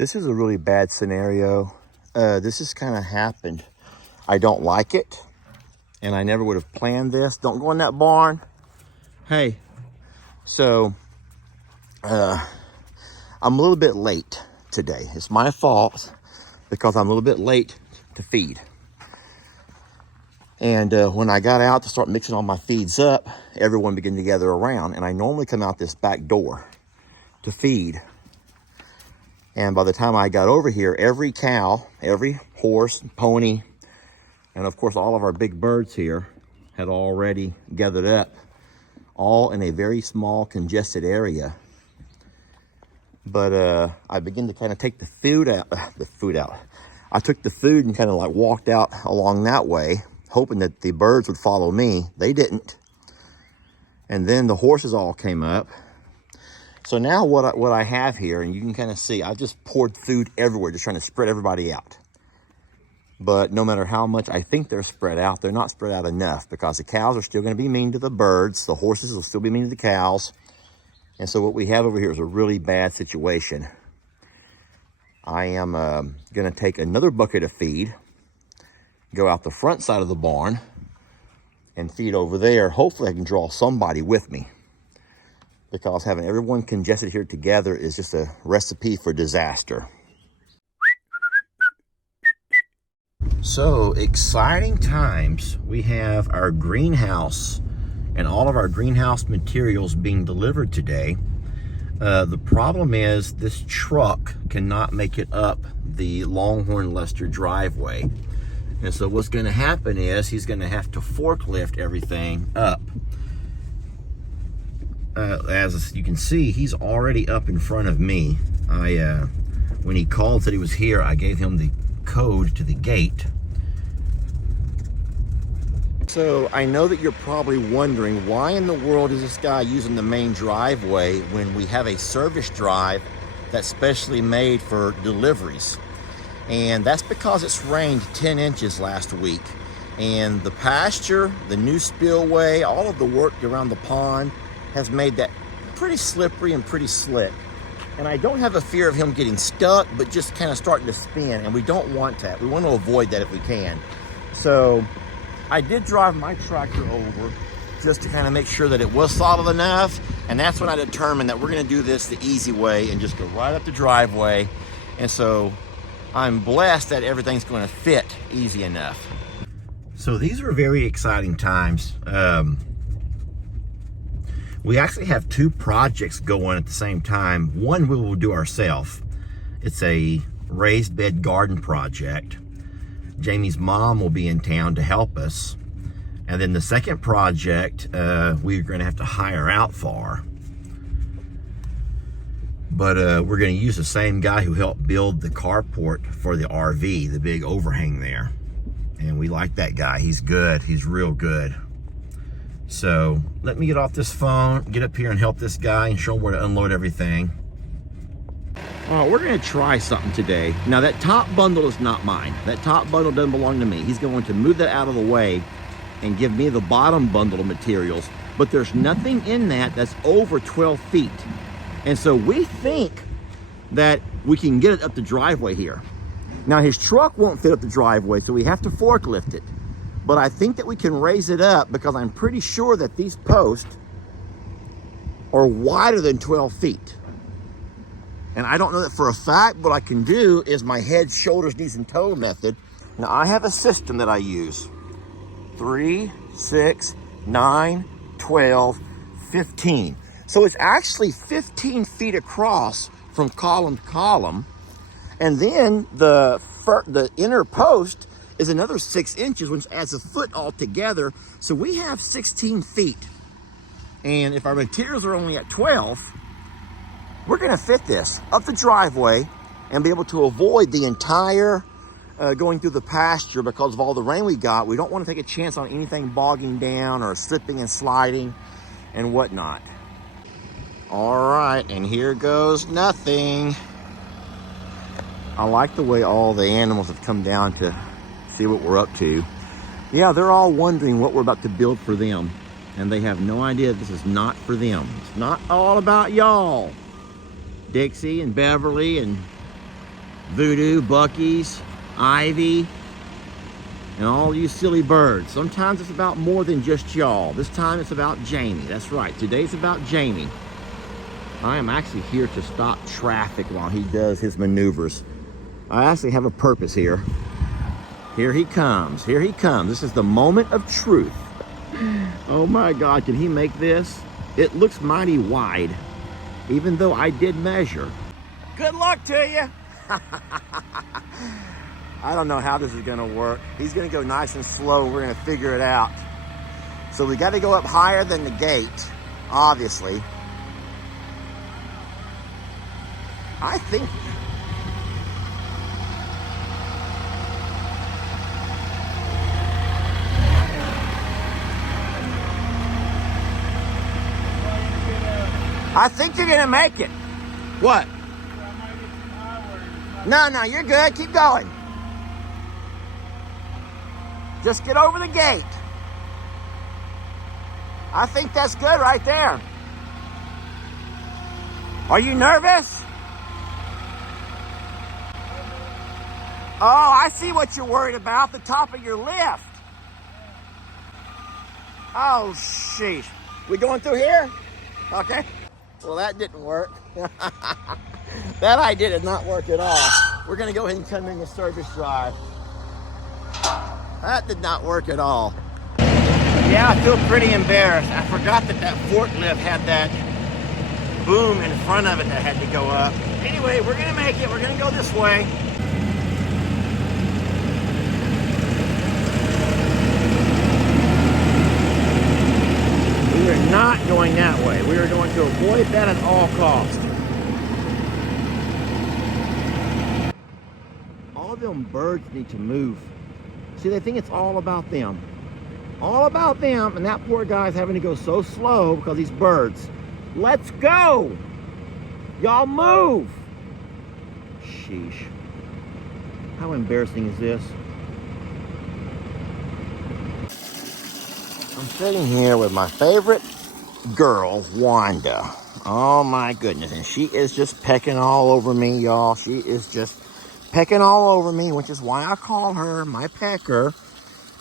This is a really bad scenario. This has kind of happened. I don't like it, and I never would have planned this. Don't go in that barn. Hey, so I'm a little bit late today. It's my fault because I'm a little bit late to feed. And when I got out to start mixing all my feeds up, everyone began to gather around, and I normally come out this back door to feed. And by the time I got over here, every cow, every horse, pony, and of course all of our big birds here had already gathered up, all in a very small congested area. But I began to kind of take the food out. I took the food and kind of like walked out along that way, hoping that the birds would follow me. They didn't. And then the horses all came up. So now what I have here, and you can kind of see, I just poured food everywhere, just trying to spread everybody out. But no matter how much I think they're spread out, they're not spread out enough, because the cows are still going to be mean to the birds. The horses will still be mean to the cows. And so what we have over here is a really bad situation. I am going to take another bucket of feed, go out the front side of the barn, and feed over there. Hopefully I can draw somebody with me, because having everyone congested here together is just a recipe for disaster. So, exciting times. We have our greenhouse and all of our greenhouse materials being delivered today. The problem is this truck cannot make it up the Longhorn Lester driveway. And so what's going to happen is he's going to have to forklift everything up. As you can see, he's already up in front of me. When he called, said he was here, I gave him the code to the gate. So I know that you're probably wondering, why in the world is this guy using the main driveway when we have a service drive that's specially made for deliveries? And that's because it's rained 10 inches last week. And the pasture, the new spillway, all of the work around the pond has made that pretty slippery and pretty slick. And I don't have a fear of him getting stuck, but just kind of starting to spin, and we don't want that. We want to avoid that if we can. So I did drive my tractor over just to kind of make sure that it was solid enough, and that's when I determined that we're going to do this the easy way and just go right up the driveway. And so I'm blessed that everything's going to fit easy enough. So these are very exciting times. We actually have two projects going at the same time. One we will do ourselves. It's a raised bed garden project. Jamie's mom will be in town to help us. And then the second project, we're going to have to hire out for. But we're going to use the same guy who helped build the carport for the RV, the big overhang there. And we like that guy. He's good. He's real good. So let me get off this phone, get up here and help this guy and show him where to unload everything. We're going to try something today. Now that top bundle is not mine. That top bundle doesn't belong to me. He's going to move that out of the way and give me the bottom bundle of materials. But there's nothing in that that's over 12 feet. And so we think that we can get it up the driveway here. Now his truck won't fit up the driveway, so we have to forklift it. But I think that we can raise it up, because I'm pretty sure that these posts are wider than 12 feet. And I don't know that for a fact. What I can do is my head, shoulders, knees, and toe method. Now I have a system that I use. 3, 6, 9, 12, 15. So it's actually 15 feet across from column to column. And then the inner post is another 6 inches, which adds a foot altogether. So we have 16 feet. And if our materials are only at 12, we're gonna fit this up the driveway and be able to avoid the entire going through the pasture because of all the rain we got. We don't want to take a chance on anything bogging down or slipping and sliding and whatnot. All right, and here goes nothing. I like the way all the animals have come down to see what we're up to. Yeah, they're all wondering what we're about to build for them, and they have no idea this is not for them. It's not all about y'all. Dixie and Beverly and Voodoo, Bucky's, Ivy, and all you silly birds. Sometimes it's about more than just y'all. This time it's about Jamie. That's right, today's about Jamie. I am actually here to stop traffic while he does his maneuvers. I actually have a purpose here. Here he comes, here he comes. This is the moment of truth. Oh my God, can he make this? It looks mighty wide, even though I did measure. Good luck to you. I don't know how this is gonna work. He's gonna go nice and slow, and we're gonna figure it out. So we gotta go up higher than the gate, obviously. I think you're gonna make it. What? No, you're good. Keep going. Just get over the gate. I think that's good right there. Are you nervous? Oh, I see what you're worried about, the top of your lift. Oh, sheesh. We going through here? Okay. Well, that didn't work. That idea did not work at all. We're gonna go ahead and come in the service drive. That did not work at all. Yeah, I feel pretty embarrassed. I forgot that forklift had that boom in front of it that had to go up. Anyway, we're gonna make it. We're gonna go this way. We are not going that way. We are going to avoid that at all costs. All them birds need to move. See, they think it's all about them. All about them, and that poor guy's having to go so slow because these birds. Let's go! Y'all move! Sheesh. How embarrassing is this? I'm sitting here with my favorite girl, Wanda. Oh my goodness, and she is just pecking all over me, y'all. She is just pecking all over me, which is why I call her my pecker.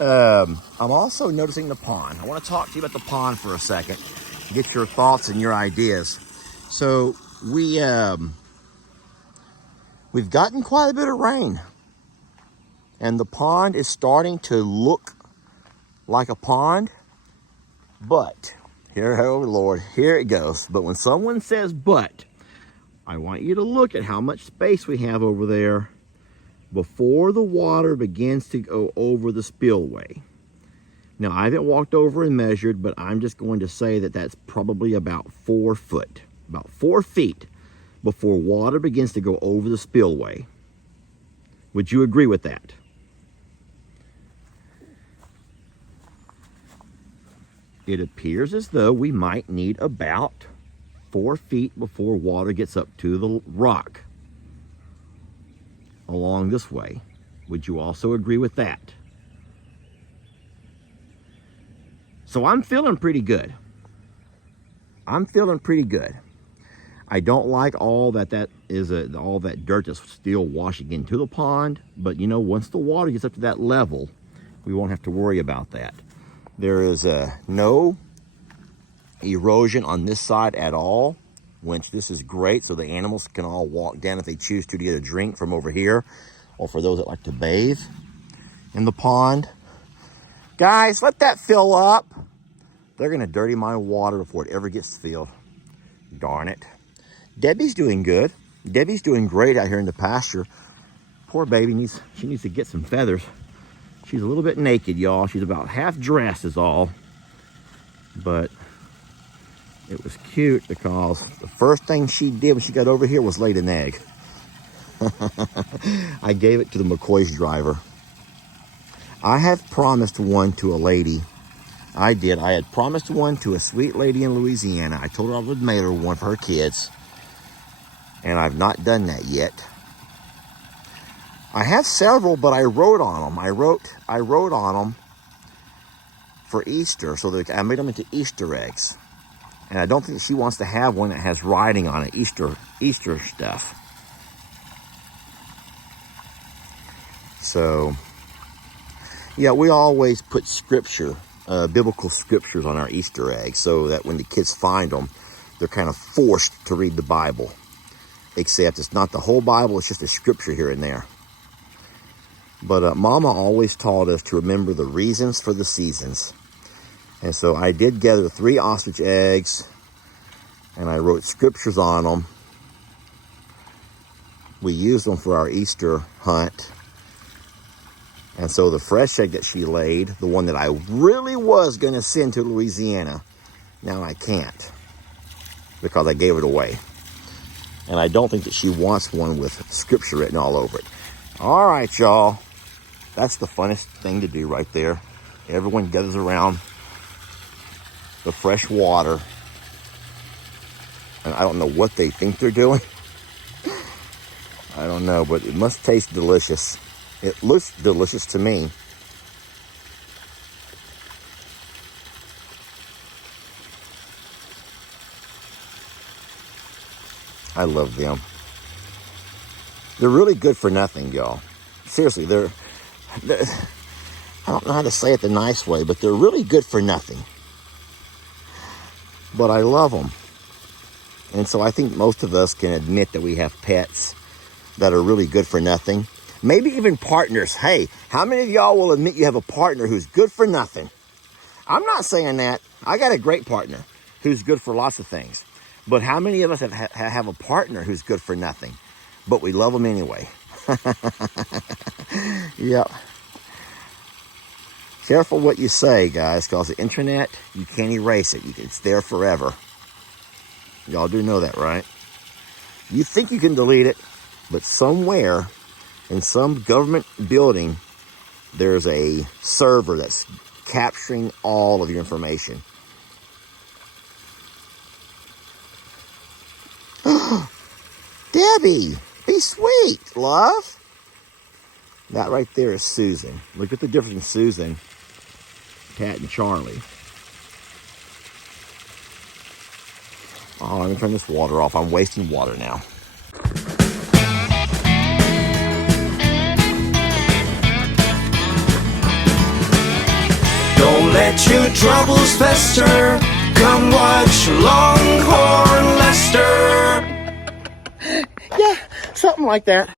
I'm also noticing the pond. I want to talk to you about the pond for a second, get your thoughts and your ideas. So we've gotten quite a bit of rain, and the pond is starting to look like a pond. But here, oh Lord, here it goes. But when someone says but, I want you to look at how much space we have over there before the water begins to go over the spillway. Now, I haven't walked over and measured, but I'm just going to say that that's probably about 4 foot, about 4 feet before water begins to go over the spillway. Would you agree with that? It appears as though we might need about 4 feet before water gets up to the rock along this way. Would you also agree with that? So I'm feeling pretty good. I'm feeling pretty good. I don't like all that all that dirt that's still washing into the pond, but you know, once the water gets up to that level, we won't have to worry about that. There is no erosion on this side at all, which this is great, so the animals can all walk down if they choose to get a drink from over here, or for those that like to bathe in the pond. Guys, let that fill up. They're gonna dirty my water before it ever gets filled. Darn it. Debbie's doing good. Debbie's doing great out here in the pasture. Poor baby needs to get some feathers. She's a little bit naked, y'all. She's about half dressed is all. But it was cute because the first thing she did when she got over here was laid an egg. I gave it to the McCoy's driver. I have promised one to a lady. I did. I had promised one to a sweet lady in Louisiana. I told her I would mail her one for her kids. And I've not done that yet. I have several, but I wrote on them. I wrote on them for Easter, so that I made them into Easter eggs. And I don't think she wants to have one that has writing on it, Easter stuff. So, yeah, we always put scripture, biblical scriptures on our Easter eggs so that when the kids find them, they're kind of forced to read the Bible. Except it's not the whole Bible, it's just a scripture here and there. But Mama always taught us to remember the reasons for the seasons. And so I did gather 3 ostrich eggs, and I wrote scriptures on them. We used them for our Easter hunt. And so the fresh egg that she laid, the one that I really was going to send to Louisiana, now I can't because I gave it away. And I don't think that she wants one with scripture written all over it. All right, y'all. That's the funnest thing to do right there. Everyone gathers around the fresh water. And I don't know what they think they're doing. I don't know, but it must taste delicious. It looks delicious to me. I love them. They're really good for nothing, y'all. Seriously, they're I don't know how to say it the nice way, but they're really good for nothing. But I love them. And so I think most of us can admit that we have pets that are really good for nothing. Maybe even partners. Hey, how many of y'all will admit you have a partner who's good for nothing? I'm not saying that. I got a great partner who's good for lots of things. But how many of us have a partner who's good for nothing, but we love them anyway? Yep. Careful what you say, guys, because the internet, you can't erase it. It's there forever. Y'all do know that, right? You think you can delete it, but somewhere in some government building, there's a server that's capturing all of your information. Debbie, be sweet, love. That right there is Susan. Look at the difference in Susan, Cat, and Charlie. Oh, let me turn this water off. I'm wasting water now. Don't let your troubles fester. Come watch Longhorn Lester. Yeah, something like that.